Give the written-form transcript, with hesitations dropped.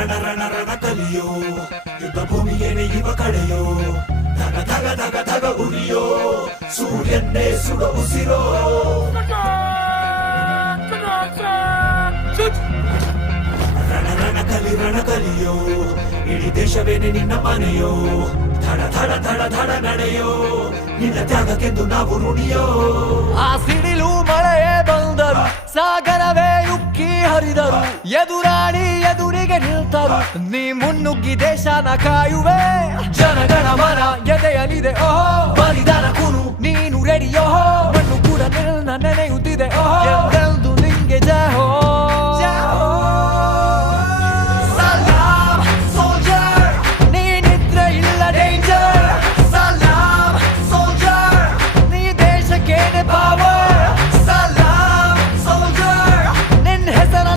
ರಣ ರಣ ರಣ ಕಲಿಯೋ ಯುದ್ಧ ಭೂಮಿಯೇನೆ ಇವ ಕಡೆಯೋ ಧಗ ಧಗ ಧಗ ಧಗ ಉರಿಯೋ ಸೂರ್ಯನ್ನೇ ಸುಡ ಉಸಿರೋ ರಣ ಕಲಿಯೋ ಇಡೀ ದೇಶವೇನೆ ನಿನ್ನ ಮನೆಯೋ ಧಡ ಧಡ ಧಡ ಧಡ ನಡೆಯೋ ನಿನ್ನ ತ್ಯಾಗಕ್ಕೆಂದು ನಾವು ಋಣಿಯೋ ಆ ಸಿಡಿಲು ಮಳೆಯೇ ಬಂದರು ಸಾಗರವೇ ಉಕ್ಕಿ ಹರಿದರು ಎದುರಾಳಿ ಎದುರಿಗೆ ನಿಲ್ತರು ನೀ ಮುನ್ನುಗ್ಗಿ ದೇಶನ ಕಾಯುವೆ ಜನಗಣ ಮನ ಎದೆಯಲಿದೆ ಓಹೋ ಬಲಿದಾನ ಕುನು ನೀನು ರೆಡಿಯೋ ಮಣ್ಣು ಕೂಡ ನಿನ್ನ ನೆನೆಯುತ್ತಿದೆ ಓಹೋ ಎಂದೆಂದು ನಿಂಗೆ ಜಯ ಹೋ